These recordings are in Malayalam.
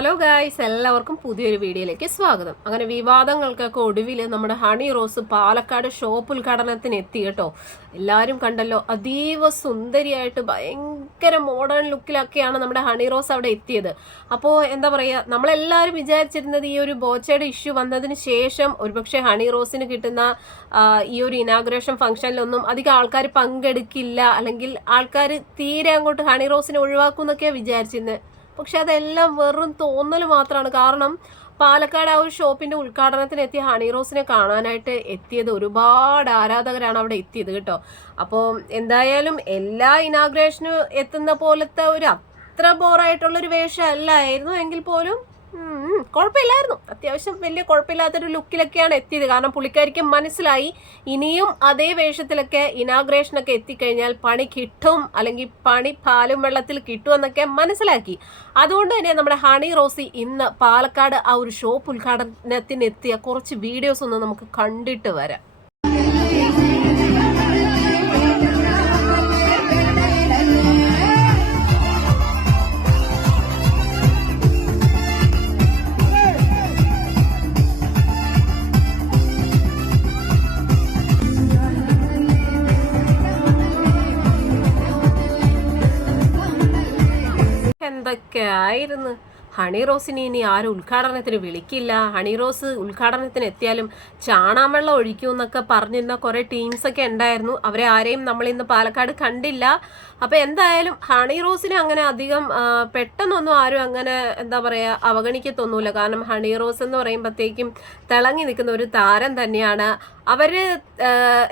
ഗായ്സ് എല്ലാവർക്കും പുതിയൊരു വീഡിയോയിലേക്ക് സ്വാഗതം. അങ്ങനെ വിവാദങ്ങൾക്കൊക്കെ ഒടുവിൽ നമ്മുടെ ഹണി റോസ് പാലക്കാട് ഷോപ്പ് ഉദ്ഘാടനത്തിന് എത്തി കേട്ടോ. എല്ലാവരും കണ്ടല്ലോ അതീവ സുന്ദരിയായിട്ട് ഭയങ്കര മോഡേൺ ലുക്കിലൊക്കെയാണ് നമ്മുടെ ഹണി റോസ് അവിടെ എത്തിയത്. അപ്പോൾ എന്താ പറയുക നമ്മളെല്ലാവരും വിചാരിച്ചിരുന്നത് ഈ ഒരു ബോച്ചയുടെ ഇഷ്യൂ വന്നതിന് ശേഷം ഒരുപക്ഷെ ഹണി റോസിന് കിട്ടുന്ന ഈ ഒരു ഇനാഗ്രേഷൻ ഫംഗ്ഷനിലൊന്നും അധികം ആൾക്കാർ പങ്കെടുക്കില്ല. അല്ലെങ്കിൽ ആൾക്കാർ തീരെ അങ്ങോട്ട് ഹണി റോസിനെ ഒഴിവാക്കും എന്നൊക്കെയാണ് വിചാരിച്ചിരുന്നത് പക്ഷെ അതെല്ലാം വെറും തോന്നൽ മാത്രമാണ് കാരണം പാലക്കാട് ആ ഒരു ഷോപ്പിന്റെ ഉദ്ഘാടനത്തിന് എത്തിയ ഹണി റോസിനെ കാണാനായിട്ട് എത്തിയത് ഒരുപാട് ആരാധകരാണ് അവിടെ എത്തിയത് കേട്ടോ. അപ്പോൾ എന്തായാലും എല്ലാ ഇനാഗ്രേഷനും എത്തുന്ന പോലത്തെ ഒരു അത്ര ബോറായിട്ടുള്ളൊരു വേഷം അല്ലായിരുന്നു എങ്കിൽ പോലും കുഴപ്പമില്ലായിരുന്നു. അത്യാവശ്യം വലിയ കുഴപ്പമില്ലാത്തൊരു ലുക്കിലൊക്കെയാണ് എത്തിയത്. കാരണം പുള്ളിക്കാരിക്ക് മനസ്സിലായി. ഇനിയും അതേ വേഷത്തിലൊക്കെ ഇനാഗ്രേഷനൊക്കെ എത്തിക്കഴിഞ്ഞാൽ പണി കിട്ടും. അല്ലെങ്കിൽ പണി പാലും വെള്ളത്തിൽ കിട്ടുമെന്നൊക്കെ മനസ്സിലാക്കി. അതുകൊണ്ട് തന്നെ നമ്മുടെ ഹണി റോസി ഇന്ന് പാലക്കാട് ആ ഒരു ഷോപ്പ് ഉദ്ഘാടനത്തിനെത്തിയ കുറച്ച് വീഡിയോസ് ഒന്ന് നമുക്ക് കണ്ടിട്ട് വരാം. എന്തൊക്കെയായിരുന്നു? ഹണി റോസിനെ ഇനി ആരും ഉദ്ഘാടനത്തിന് വിളിക്കില്ല. ഹണി റോസ് ഉദ്ഘാടനത്തിന് എത്തിയാലും ചാണാമെള്ളം ഒഴിക്കും എന്നൊക്കെ പറഞ്ഞിരുന്ന കുറേ ടീംസൊക്കെ ഉണ്ടായിരുന്നു. അവരെ ആരെയും നമ്മൾ ഇന്ന് പാലക്കാട് കണ്ടില്ല. അപ്പോൾ എന്തായാലും ഹണി റോസിനെ അങ്ങനെ അധികം പെട്ടെന്നൊന്നും ആരും അങ്ങനെ എന്താ പറയുക അവഗണിക്കത്തൊന്നുമില്ല. കാരണം ഹണി റോസ് എന്ന് പറയുമ്പോഴത്തേക്കും തിളങ്ങി നിൽക്കുന്ന ഒരു താരം തന്നെയാണ് അവർ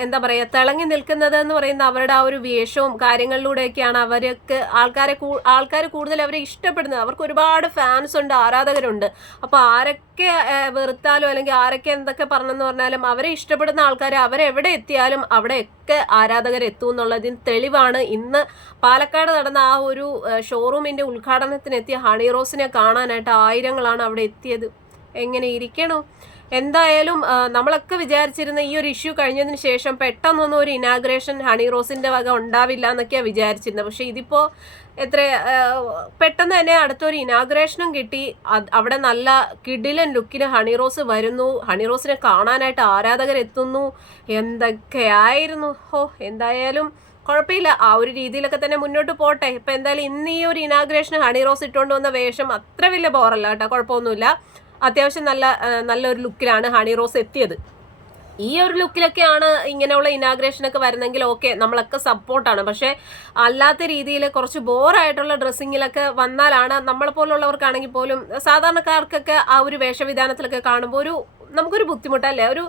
എന്താ പറയുക തിളങ്ങി നിൽക്കുന്നത് എന്ന് പറയുന്ന അവരുടെ ആ ഒരു വേഷവും കാര്യങ്ങളിലൂടെയൊക്കെയാണ് അവർക്ക് ആൾക്കാരെ ആൾക്കാർ കൂടുതൽ അവരെ ഇഷ്ടപ്പെടുന്നത്. അവർക്ക് ഒരുപാട് ഫാൻസ് ഉണ്ട് ആരാധകരുണ്ട്. അപ്പോൾ ആരൊക്കെ വെറുത്താലും അല്ലെങ്കിൽ ആരൊക്കെ എന്തൊക്കെ പറഞ്ഞെന്ന് പറഞ്ഞാലും അവരെ ഇഷ്ടപ്പെടുന്ന ആൾക്കാർ അവരെവിടെ എത്തിയാലും അവിടെയൊക്കെ ആരാധകർ എത്തും എന്നുള്ളതിന് തെളിവാണ് ഇന്ന് പാലക്കാട് നടന്ന ആ ഒരു ഷോറൂമിന്റെ ഉദ്ഘാടനത്തിനെത്തിയ ഹണി റോസിനെ കാണാനായിട്ട് ആയിരങ്ങളാണ് അവിടെ എത്തിയത്. എങ്ങനെ ഇരിക്കണോ? എന്തായാലും നമ്മളൊക്കെ വിചാരിച്ചിരുന്ന ഈ ഒരു ഇഷ്യൂ കഴിഞ്ഞതിന് ശേഷം പെട്ടെന്നൊന്നും ഒരു ഇനാഗ്രേഷൻ ഹണി റോസിന്റെ വക ഉണ്ടാവില്ല എന്നൊക്കെയാണ് വിചാരിച്ചിരുന്നത്. പക്ഷെ ഇതിപ്പോ എത്ര പെട്ടെന്ന് തന്നെ അടുത്തൊരു ഇനാഗ്രേഷനും കിട്ടി. അവിടെ നല്ല കിടിലൻ ലുക്കിന് ഹണി റോസ് വരുന്നു. ഹണി റോസിനെ കാണാനായിട്ട് ആരാധകർ എത്തുന്നു എന്തൊക്കെയായിരുന്നു? ഹോ എന്തായാലും കുഴപ്പമില്ല. ആ ഒരു രീതിയിലൊക്കെ തന്നെ മുന്നോട്ട് പോട്ടെ. ഇപ്പൊ എന്തായാലും ഇന്ന് ഈ ഒരു ഇനാഗ്രേഷൻ ഹണി റോസ് ഇട്ടുകൊണ്ട് വന്ന വേഷം അത്ര വലിയ ബോറല്ല കേട്ടോ. കുഴപ്പമൊന്നുമില്ല. അത്യാവശ്യം നല്ല നല്ലൊരു ലുക്കിലാണ് ഹണി റോസ് എത്തിയത്. ഈ ഒരു ലുക്കിലൊക്കെയാണ് ഇങ്ങനെയുള്ള ഇനാഗ്രേഷൻ ഒക്കെ വരുന്നെങ്കിൽ ഓക്കെ നമ്മളൊക്കെ സപ്പോർട്ടാണ് പക്ഷേ അല്ലാത്ത രീതിയിൽ കുറച്ച് ബോറായിട്ടുള്ള ഡ്രസ്സിങ്ങിലൊക്കെ വന്നാലാണ് നമ്മളെ പോലുള്ളവർക്കാണെങ്കിൽ പോലും സാധാരണക്കാർക്കൊക്കെ ആ ഒരു വേഷവിധാനത്തിലൊക്കെ കാണുമ്പോൾ ഒരു നമുക്കൊരു ബുദ്ധിമുട്ടല്ലേ? ഒരു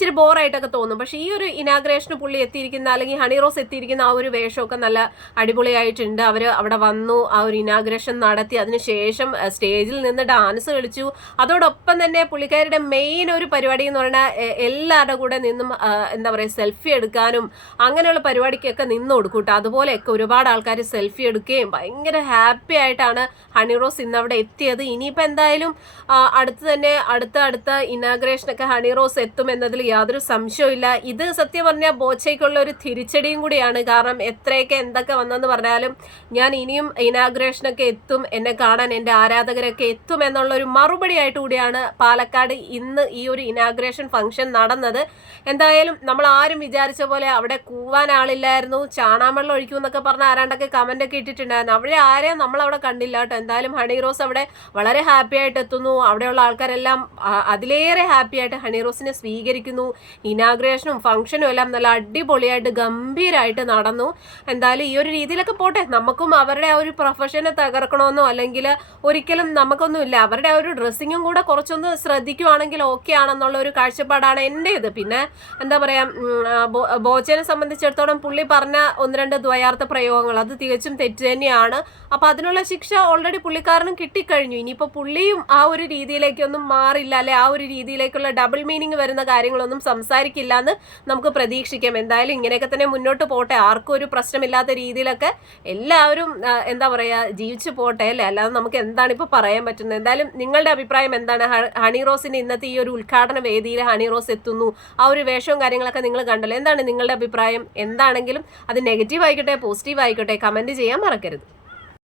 ഇച്ചിരി ബോറായിട്ടൊക്കെ തോന്നും. പക്ഷെ ഈ ഒരു ഇനാഗ്രേഷന് പുള്ളി എത്തിയിരിക്കുന്ന അല്ലെങ്കിൽ ഹണി റോസ് എത്തിയിരിക്കുന്ന ആ ഒരു വേഷമൊക്കെ നല്ല അടിപൊളിയായിട്ടുണ്ട്. അവർ അവിടെ വന്നു ആ ഒരു ഇനാഗ്രേഷൻ നടത്തി. അതിനുശേഷം സ്റ്റേജിൽ നിന്ന് ഡാൻസ് കളിച്ചു. അതോടൊപ്പം തന്നെ പുള്ളിക്കാരുടെ മെയിൻ ഒരു പരിപാടി എന്ന് പറഞ്ഞാൽ എല്ലാവരുടെ കൂടെ നിന്നും എന്താ പറയുക സെൽഫി എടുക്കാനും അങ്ങനെയുള്ള പരിപാടിക്കൊക്കെ നിന്ന് കൊടുക്കൂട്ടോ. കേട്ടോ അതുപോലെയൊക്കെ ഒരുപാട് ആൾക്കാർ സെൽഫി എടുക്കുകയും ഭയങ്കര ഹാപ്പി ആയിട്ടാണ് ഹണി റോസ് ഇന്ന് അവിടെ എത്തിയത്. ഇനിയിപ്പോൾ എന്തായാലും അടുത്ത് തന്നെ അടുത്ത അടുത്ത ഇനാഗ്രേഷനൊക്കെ ഹണി റോസ് എത്തും എന്നതിൽ യാതൊരു സംശയവും ഇത് സത്യം പറഞ്ഞാൽ ബോച്ചയ്ക്കുള്ള ഒരു തിരിച്ചടിയും കൂടിയാണ്. കാരണം എത്രയൊക്കെ എന്തൊക്കെ വന്നെന്ന് പറഞ്ഞാലും ഞാൻ ഇനിയും ഇനാഗ്രേഷനൊക്കെ എത്തും എന്നെ കാണാൻ എന്റെ ആരാധകരൊക്കെ എത്തും എന്നുള്ള ഒരു മറുപടി ആയിട്ട് കൂടിയാണ് പാലക്കാട് ഇന്ന് ഈ ഒരു ഇനാഗ്രേഷൻ ഫംഗ്ഷൻ നടന്നത്. എന്തായാലും നമ്മൾ ആരും വിചാരിച്ച പോലെ അവിടെ കൂവാൻ ആളില്ലായിരുന്നു. ചാണാമെള്ളം ഒഴിക്കും എന്നൊക്കെ പറഞ്ഞ ആരാണ്ടൊക്കെ കമന്റ് ഒക്കെ ഇട്ടിട്ടുണ്ടായിരുന്നു. അവിടെ ആരെയും നമ്മൾ അവിടെ കണ്ടില്ല കേട്ടോ. എന്തായാലും ഹണി റോസ് അവിടെ വളരെ ഹാപ്പി ആയിട്ട് എത്തുന്നു. അവിടെയുള്ള ആൾക്കാരെല്ലാം അതിലേറെ ഹാപ്പി ആയിട്ട് ഹണി റോസിനെ സ്വീകരിക്കുന്നു. ഇനാഗ്രേഷനും ഫംഗ്ഷനും എല്ലാം നല്ല അടിപൊളിയായിട്ട് ഗംഭീരമായിട്ട് നടന്നു. എന്തായാലും ഈ ഒരു രീതിയിലൊക്കെ പോട്ടെ നമുക്കും അവരുടെ ആ ഒരു പ്രൊഫഷനെ തകർക്കണമെന്നോ അല്ലെങ്കിൽ ഒരിക്കലും നമുക്കൊന്നുമില്ല. അവരുടെ ആ ഒരു ഡ്രസ്സിങ്ങും കൂടെ കുറച്ചൊന്ന് ശ്രദ്ധിക്കുവാണെങ്കിൽ ഓക്കെ ആണെന്നുള്ള ഒരു കാഴ്ചപ്പാടാണ് എന്റെ ഇത് പിന്നെ എന്താ പറയാ ഉം, ബോച്ചനെ സംബന്ധിച്ചിടത്തോളം പുള്ളി പറഞ്ഞ ഒന്ന് രണ്ട് ദ്വയാർത്ഥ പ്രയോഗങ്ങൾ അത് തികച്ചും തെറ്റ് തന്നെയാണ്. അപ്പൊ അതിനുള്ള ശിക്ഷ ഓൾറെഡി പുള്ളിക്കാരനും കിട്ടിക്കഴിഞ്ഞു. ഇനിയിപ്പോ പുള്ളിയും ആ ഒരു രീതിയിലേക്കൊന്നും മാറില്ല അല്ലെ ആ ഒരു രീതിയിലേക്കുള്ള ഡബിൾ മീനിങ് വരുന്ന കാര്യങ്ങളൊന്നും സംസാരിക്കില്ല എന്ന് നമുക്ക് പ്രതീക്ഷിക്കാം. എന്തായാലും ഇങ്ങനെയൊക്കെ തന്നെ മുന്നോട്ട് പോട്ടെ. ആർക്കും ഒരു പ്രശ്നമില്ലാത്ത രീതിയിലൊക്കെ എല്ലാവരും എന്താ പറയുക ജീവിച്ചു പോട്ടെ അല്ലേ? അല്ലാതെ നമുക്ക് എന്താണ് ഇപ്പോൾ പറയാൻ പറ്റുന്നത്? എന്തായാലും നിങ്ങളുടെ അഭിപ്രായം എന്താണ്? ഹണി റോസിന്റെ ഇന്നത്തെ ഈ ഒരു ഉദ്ഘാടന വേദിയിൽ ഹണി റോസ് എത്തുന്നു. ആ ഒരു വേഷവും കാര്യങ്ങളൊക്കെ നിങ്ങൾ കണ്ടല്ലോ. എന്താണ് നിങ്ങളുടെ അഭിപ്രായം? എന്താണെങ്കിലും അത് നെഗറ്റീവ് ആയിക്കോട്ടെ പോസിറ്റീവ് ആയിക്കോട്ടെ കമന്റ് ചെയ്യാൻ മറക്കരുത്.